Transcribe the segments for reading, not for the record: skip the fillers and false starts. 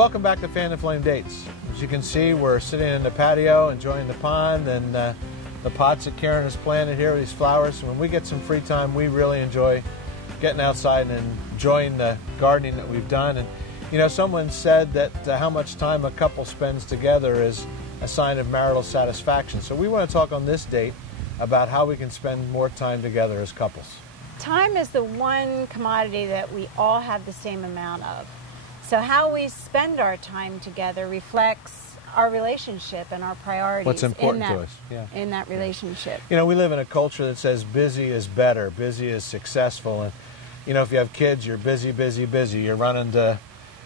welcome back to Fan and Flame Dates. As you can see, we're sitting in the patio enjoying the pond and the pots that Karen has planted here with these flowers. When we get some free time, we really enjoy getting outside and enjoying the gardening that we've done. And you know, someone said that how much time a couple spends together is a sign of marital satisfaction. So we want to talk on this date about how we can spend more time together as couples. Time is the one commodity that we all have the same amount of. So how we spend our time together reflects our relationship and our priorities. What's important to us. Yeah. In that relationship. You know, we live in a culture that says busy is better, busy is successful. And, you know, if you have kids, you're busy, busy, busy. You're running to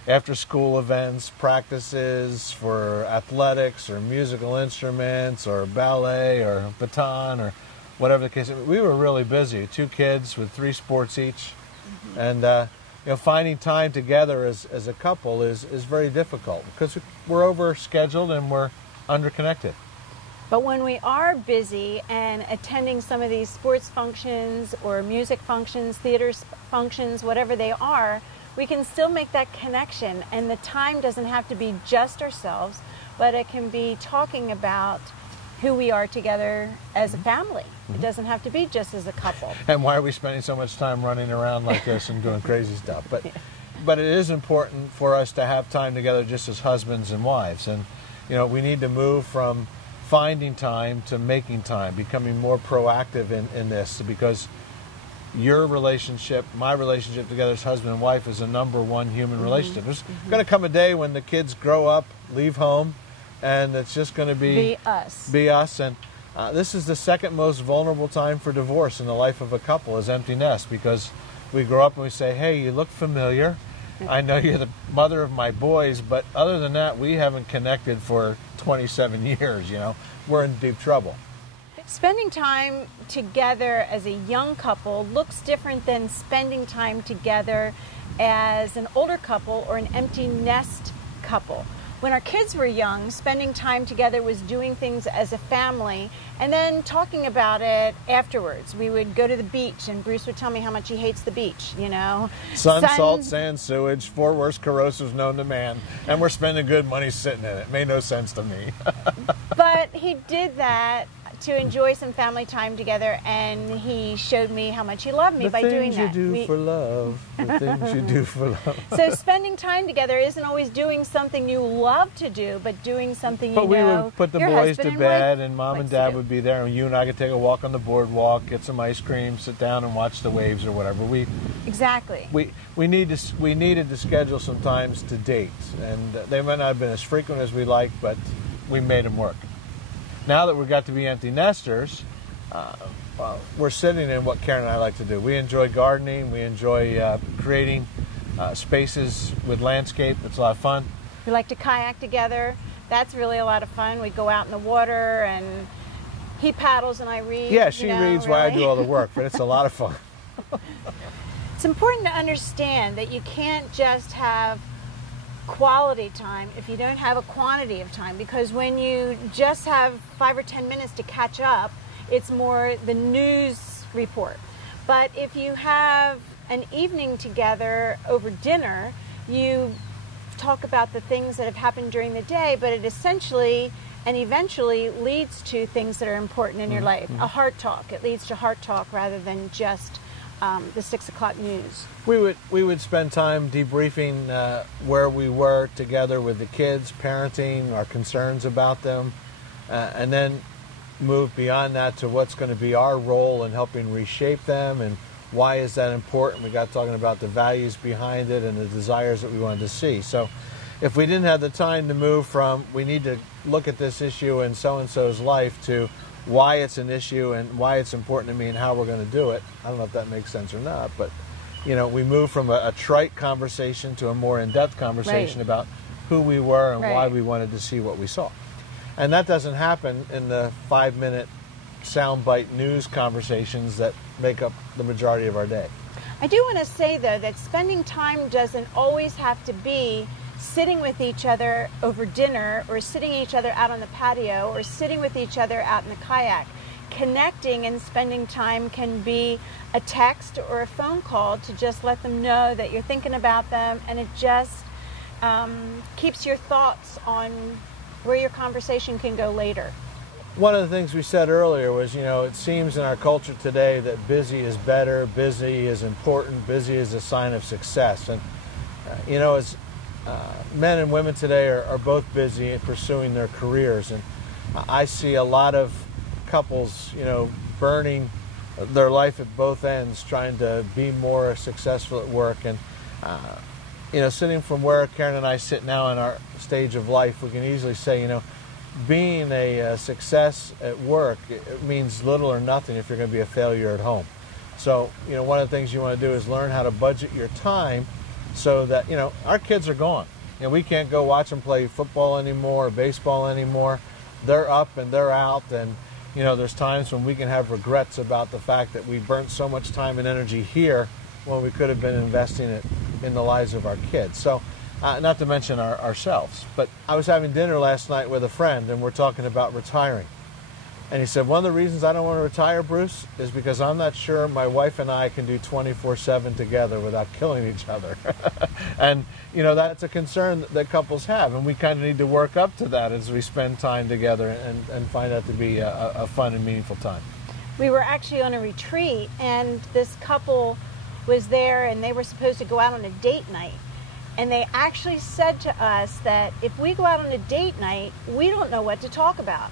after-school events, practices for athletics or musical instruments or ballet or baton or whatever the case. We were really busy. 2 kids with 3 sports each. Mm-hmm. And, you know, finding time together as a couple is very difficult because we're over-scheduled and we're under-connected. But when we are busy and attending some of these sports functions or music functions, theater functions, whatever they are, we can still make that connection, and the time doesn't have to be just ourselves, but it can be talking about who we are together as a family. Mm-hmm. It doesn't have to be just as a couple. And why are we spending so much time running around like this and doing crazy stuff? But it is important for us to have time together just as husbands and wives. And, you know, we need to move from finding time to making time, becoming more proactive in this, because your relationship, my relationship together as husband and wife is a #1 human relationship. There's going to come a day when the kids grow up, leave home, and it's just going to be us. And this is the second most vulnerable time for divorce in the life of a couple, is empty nest, because we grow up and we say, hey, you look familiar. I know you're the mother of my boys, but other than that, we haven't connected for 27 years, you know. We're in deep trouble. Spending time together as a young couple looks different than spending time together as an older couple or an empty nest couple. When our kids were young, spending time together was doing things as a family and then talking about it afterwards. We would go to the beach and Bruce would tell me how much he hates the beach, you know. Sun, salt, sand, sewage, 4 worst corrosives known to man, and we're spending good money sitting in it. It made no sense to me. But he did that to enjoy some family time together, and he showed me how much he loved me by doing that. The things you do for love. The things you do for love. So spending time together isn't always doing something you love to do, but doing something you know. But we would put the boys to bed, and Mom and Dad would be there, and you and I could take a walk on the boardwalk, get some ice cream, sit down and watch the waves or whatever. Exactly. We needed to schedule some times to date, and they might not have been as frequent as we like, but we made them work. Now that we've got to be empty nesters, we're sitting in what Karen and I like to do. We enjoy gardening. We enjoy creating spaces with landscape. It's a lot of fun. We like to kayak together. That's really a lot of fun. We go out in the water, and he paddles and I read. Yeah, she reads while I do all the work, but it's a lot of fun. It's important to understand that you can't just have quality time if you don't have a quantity of time, because when you just have 5 or 10 minutes to catch up, it's more the news report. But if you have an evening together over dinner, you talk about the things that have happened during the day, but it essentially and eventually leads to things that are important in your life. A heart talk. It leads to heart talk rather than just the 6 o'clock news. We would spend time debriefing where we were together with the kids, parenting, our concerns about them, and then move beyond that to what's going to be our role in helping reshape them and why is that important. We got talking about the values behind it and the desires that we wanted to see. So if we didn't have the time to move from we need to look at this issue in so-and-so's life to why it's an issue and why it's important to me and how we're going to do it. I don't know if that makes sense or not, but you know, we moved from a trite conversation to a more in-depth conversation about who we were and why we wanted to see what we saw. And that doesn't happen in the 5-minute soundbite news conversations that make up the majority of our day. I do want to say, though, that spending time doesn't always have to be sitting with each other over dinner or sitting each other out on the patio or sitting with each other out in the kayak. Connecting and spending time can be a text or a phone call to just let them know that you're thinking about them, and it just keeps your thoughts on where your conversation can go later. One of the things we said earlier was, it seems in our culture today that busy is better, busy is important, busy is a sign of success. And, as men and women today are both busy in pursuing their careers. And I see a lot of couples, burning their life at both ends, trying to be more successful at work. And, sitting from where Karen and I sit now in our stage of life, we can easily say, being a success at work, it means little or nothing if you're going to be a failure at home. So, one of the things you want to do is learn how to budget your time so that, our kids are gone. We can't go watch them play football anymore or baseball anymore. They're up and they're out, and, there's times when we can have regrets about the fact that we burnt so much time and energy here when we could have been investing it in the lives of our kids. So, not to mention ourselves. But I was having dinner last night with a friend, and we're talking about retiring. And he said, one of the reasons I don't want to retire, Bruce, is because I'm not sure my wife and I can do 24/7 together without killing each other. And, that's a concern that couples have. And we kind of need to work up to that as we spend time together and find that to be a fun and meaningful time. We were actually on a retreat, and this couple was there, and they were supposed to go out on a date night. And they actually said to us that if we go out on a date night, we don't know what to talk about.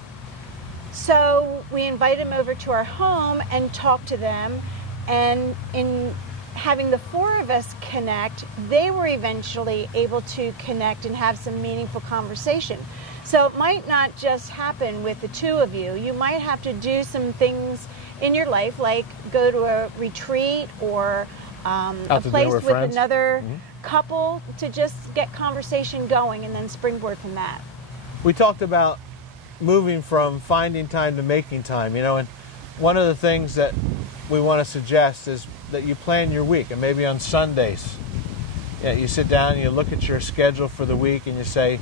So we invited them over to our home and talked to them. And in having the four of us connect, they were eventually able to connect and have some meaningful conversation. So it might not just happen with the two of you. You might have to do some things in your life, like go to a retreat or a place with another couple to just get conversation going and then springboard from that. We talked about moving from finding time to making time, and one of the things that we want to suggest is that you plan your week, and maybe on Sundays, you sit down and you look at your schedule for the week and you say,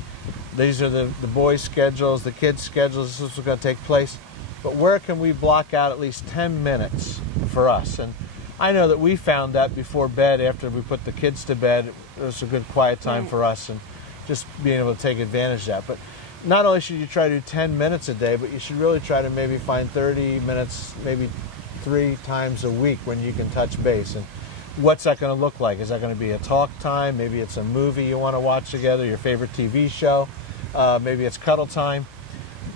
these are the boys' schedules, the kids' schedules, this is what's going to take place, but where can we block out at least 10 minutes for us? And I know that we found that before bed, after we put the kids to bed, it was a good quiet time for us, and just being able to take advantage of that. But not only should you try to do 10 minutes a day, but you should really try to maybe find 30 minutes, maybe 3 times a week when you can touch base. And what's that going to look like? Is that going to be a talk time? Maybe it's a movie you want to watch together, your favorite TV show. Maybe it's cuddle time.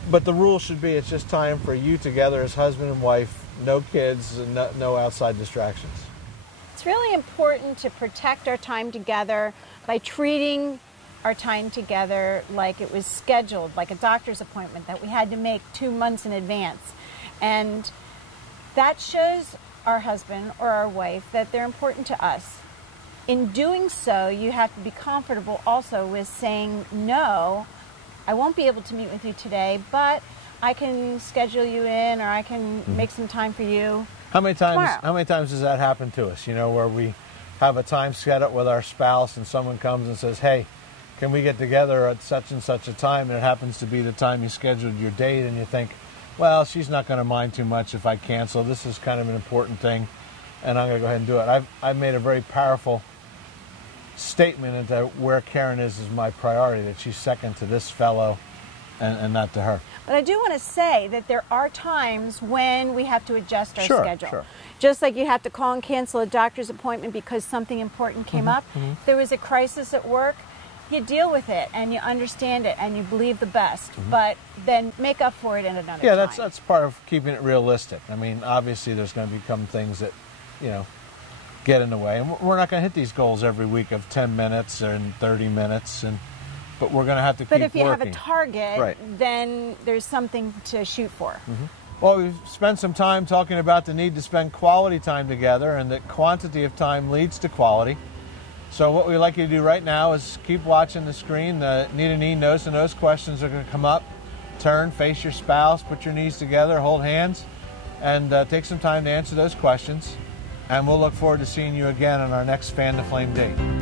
But the rule should be it's just time for you together as husband and wife, no kids, and no outside distractions. It's really important to protect our time together by treating our time together like it was scheduled, like a doctor's appointment that we had to make 2 months in advance. And that shows our husband or our wife that they're important to us. In doing so, you have to be comfortable also with saying, no, I won't be able to meet with you today, but I can schedule you in, or I can make some time for you. How many times? Tomorrow. How many times does that happen to us? Where we have a time set up with our spouse, and someone comes and says, "Hey, can we get together at such and such a time?" And it happens to be the time you scheduled your date, and you think, "Well, she's not going to mind too much if I cancel. This is kind of an important thing, and I'm going to go ahead and do it." I've made a very powerful statement into where Karen is my priority, that she's second to this fellow and not to her. But I do want to say that there are times when we have to adjust our schedule. Sure. Just like you have to call and cancel a doctor's appointment because something important came up. If there was a crisis at work, you deal with it and you understand it and you believe the best, but then make up for it in another time. Yeah, that's part of keeping it realistic. I mean, obviously there's going to become things that, get in the way. And we're not going to hit these goals every week of 10 minutes and 30 minutes, but we're going to have to keep working. But if you have a target, then there's something to shoot for. Well, we've spent some time talking about the need to spend quality time together, and that quantity of time leads to quality. So what we'd like you to do right now is keep watching the screen. The need a knee, nose to nose questions are going to come up. Turn, face your spouse, put your knees together, hold hands, and take some time to answer those questions. And we'll look forward to seeing you again on our next Fan to Flame date.